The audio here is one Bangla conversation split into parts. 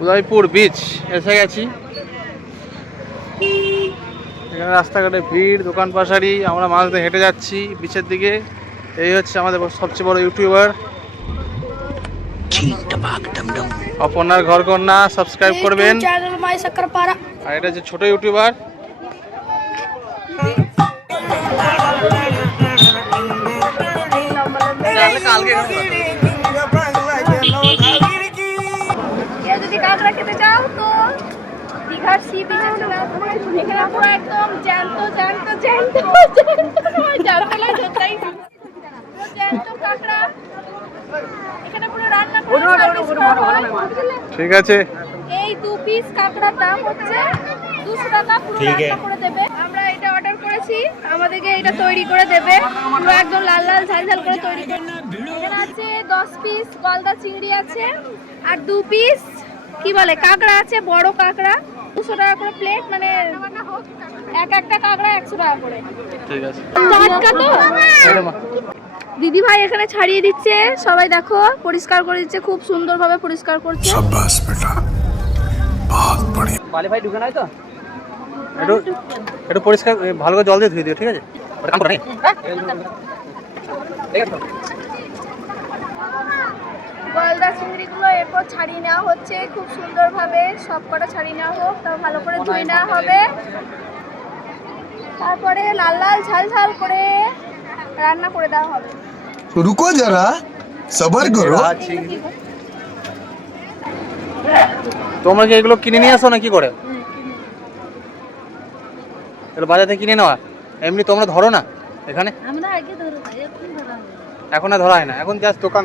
উদয়পুর বিচ এসে গেছি। এখানে রাস্তাঘাটে ভিড় দোকান পাশারি আমরা মাঝ দিয়ে হেঁটে যাচ্ছি বিচের দিকে। এই হচ্ছে আমাদের সবচেয়ে বড় ইউটিউবার অপর্ণার ঘর কন্যা সাবস্ক্রাইব করবেন। আর এটা হচ্ছে ছোট ইউটিউবার কেউ কাঁকড়া খেতে চাও তো। দীঘার সি বিচে চলে এখানে পুরো একদম জ্যান্ত জ্যান্ত জ্যান্ত জ্যান্ত। নয় ধরতেই জ্যান্ত কাঁকড়া। এখানে পুরো রান্না? ঠিক আছে। এই দু পিস কাঁকড়ার দাম হচ্ছে দুশো টাকা। পুরো রান্না করে দেবে। আমরা এটা অর্ডার করেছি। আমাদেরকে এটা তৈরি করে দেবে। পুরো একদম লাল লাল ঝাল ঝাল করে তৈরি করে। এখানে আছে দশ পিস গলদা চিংড়ি আছে। আর দু পিস কি বলে কাঁকড়া আছে বড় কাঁকড়া দুশো টাকা করে প্লেট মানে এক একটা কাঁকড়া একশো টাকা করে। ঠিক আছে। দিদি ভাই এখানে ছাড়িয়ে দিচ্ছে সবাই দেখো পরিষ্কার করে দিচ্ছে খুব সুন্দরভাবে পরিষ্কার করছে। বেটা ভাই ঢুকে নাই তো? একটু একটু পরিষ্কার ভালো করে জল দিয়ে ধুয়ে দিও ঠিক আছে? কাম করে হ্যাঁ? ঠিক আছে। গলদা চিংড়িগুলো এরপর ছাড়িয়ে নেওয়া হচ্ছে। খুব সুন্দরভাবে সব কটা ছাড়িয়ে নেওয়া হোক তা ভালো করে ধুয়ে নেওয়া হবে। তারপরে লাল লাল ঝাল ঝাল করে রান্না করে দেওয়া হবে। রুকো যারা সবার করো। তোমরা কি এগুলো কিনে নিয়ে আসো না কি করে? বাজার থেকে কিনে নেওয়া? এমনি তোমরা ধরো না এখানে? এখন আর ধরা হয় না এখন জাস্ট দোকান।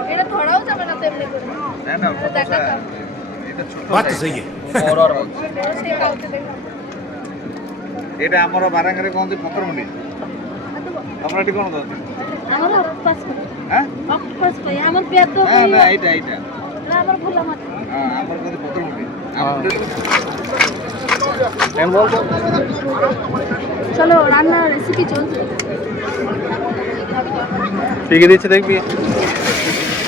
বাত তো সহি এটা আমার ବାରାଙ୍ଗରେ କହନ୍ତି ପକରମୁଣ୍ଡି ଆମର ଏଠି କ'ଣ କହନ୍ତି ଆମର ଅକ୍ଟୋପାସ ହଁ ଅକ୍ଟୋପାସ କହେ ଆମର ପିଆତ ହଁ ନା ଏଇଟା ଏଇଟା ଆମର ଭଲ ମାଛ ହଁ ଆମର କହନ୍ତି ପକରମୁଣ୍ଡି চলো রান্না রেসিপি চলছে ঠিক দিচ্ছে দেখবি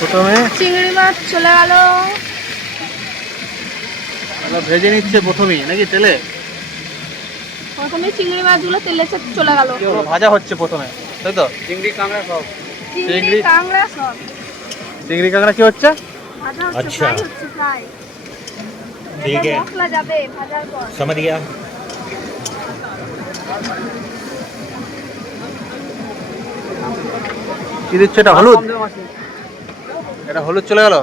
প্রথমে চিংড়ি মাছ চলে গেল ওরা ভেজে নিচ্ছে প্রথমেই নাকি তেলে প্রথমে চিংড়ি মাছগুলো তেলে ছে- চলে গেল ওগুলো ভাজা হচ্ছে প্রথমে তাই তো চিংড়ি কাঁকড়া সব চিংড়ি চিংড়ি। কাংড়া সব চিংড়ি কাঁকড়া কি হচ্ছে ভাজা হচ্ছে আচ্ছা। ফ্রাই হচ্ছে ফ্রাই ठीक है মশলা যাবে ভাজার পর समझ गया কি দিচ্ছে এটা হলুদ এটা হলুদ চলে গেল?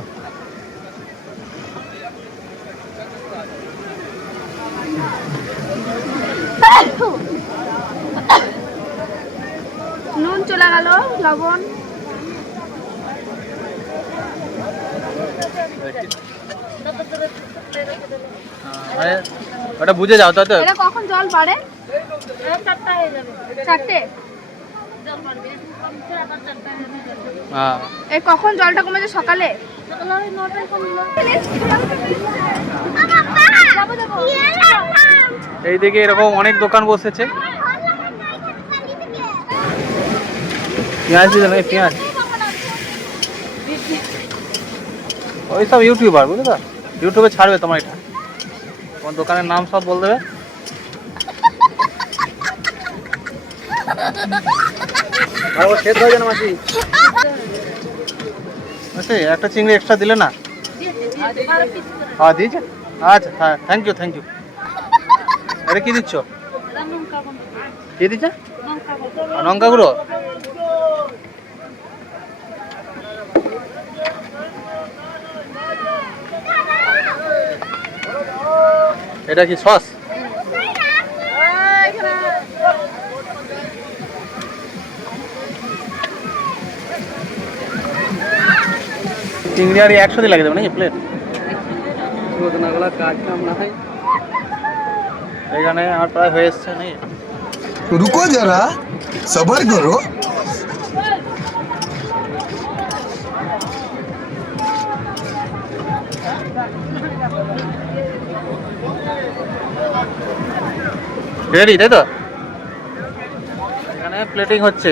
নুন চলে গেল লবণ। ওটা বুঝে যাও তো? এটা কখন জল বাড়ে? চারটা চারটা। হয়ে। এই কখন জলটা কমেছে সকালে? এইদিকে এরকম অনেক দোকান বসেছে। পেঁয়াজ দিতে নাকি পেঁয়াজ। ওই সব ইউটিউবার বুঝলে তো? ইউটিউবে ছাড়বে তোমার এটা। তোমার দোকানের নাম সব বল দেবে। আচ্ছা একটা চিংড়ি এক্সট্রা দিলে না? হ্যাঁ দিয়েছে। আচ্ছা হ্যাঁ থ্যাংক ইউ থ্যাংক ইউ এটা কি দিচ্ছ? কি দিচ্ছে লঙ্কা গুঁড়ো? এটা কি সস চিংড়ি আর একসাথে লাগিয়ে দেবো নাকি প্লেট এখানে আমার প্রায় হয়ে এসছে নাকি? রুকো যারা সবার করো। রেডি তাই তো? এখানে প্লেটিং হচ্ছে।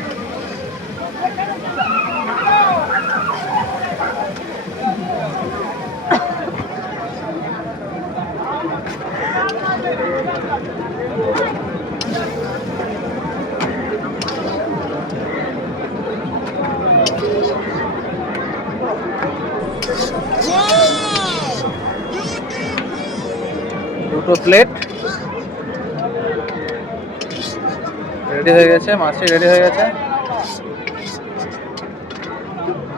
দুটো প্লেট রেডি হয়ে গেছে মাছটি রেডি হয়ে গেছে।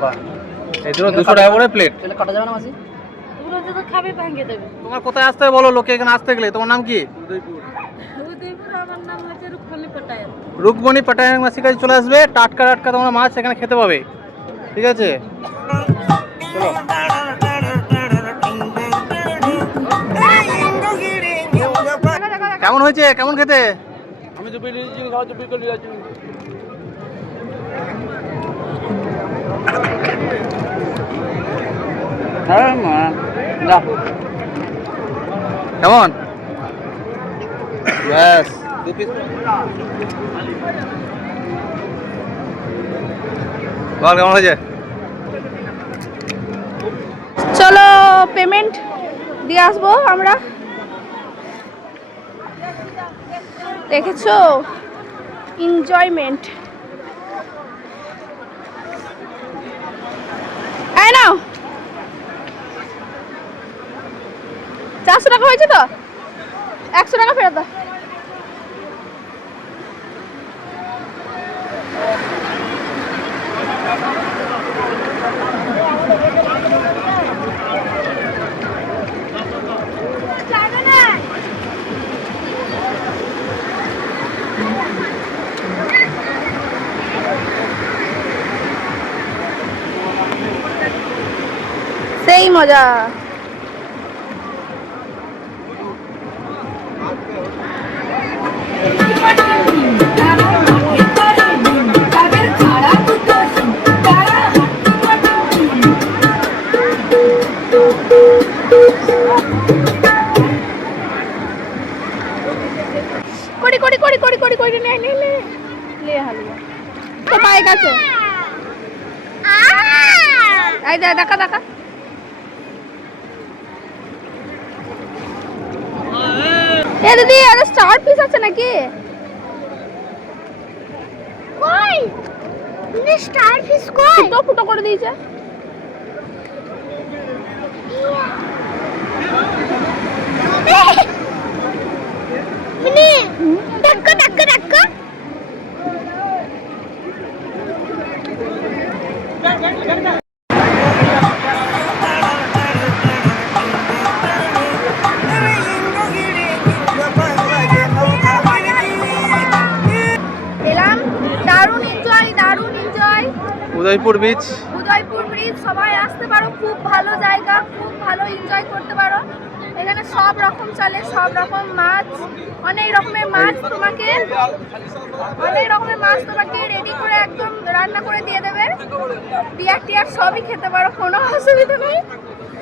বাহ এই দুটো দুশো টাকা করে প্লেট পুরো যদি খাবে ভাঙিয়ে দেবে। তোমার কোথায় আসতে হবে বলো? লোকে এখানে আসতে গেলে। তোমার নাম কি? উদয়পুর। আমার রুকমণি পটায়ন মাসির কাছে চলে আসবে। টাটকা টাটকা তোমরা মাছ এখানে খেতে পাবে। ঠিক আছে? চলো। হয়েছে? কেমন খেতে? আমি তো বিরিয়ানি চিনি খাওয়া বিরিয়ানি যাচ্ছি। কেমন? ব্যাস। দু পিস বল কেমন হয়েছে? চলো পেমেন্ট দিয়ে আসব আমরা। দেখেছ? এনজয়মেন্ট নাও। চারশো টাকা হয়েছে তো? একশো টাকা ফেরত দাও। মজা। তারা মাঠে করে ডিম তাদের খাড়া দুটো শিং তারা হাঁটু মাটি করি করি করি করি করি করি নে নে। নে লে হালুয়া তো পায়ে গেছে এই দেখা দেখা। এ দিদি এটা স্টার পিস আছে নাকি? কই? স্টার পিস কই? ফুটো ফুটো করে দিয়েছে। উদয়পুর বিচ উদয়পুর ব্রিজ সবাই আসতে পারো খুব ভালো জায়গা খুব ভালো এনজয় করতে পারো। এখানে সব রকম চলে সব রকম মাছ অনেক রকমের মাছ তোমাকে অনেক রকমের মাছ তোমাকে রেডি করে একদম রান্না করে দিয়ে দেবে। বিয়ার টিয়ার সবই খেতে পারো কোনো অসুবিধা নেই।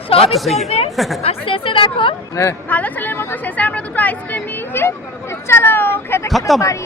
সবই চলবে আর শেষে দেখো হ্যাঁ। ভালো ছেলের মতো শেষে আমরা দুটো আইসক্রিম নিয়েছি। চলো খেতে খেতে খেতে পারি।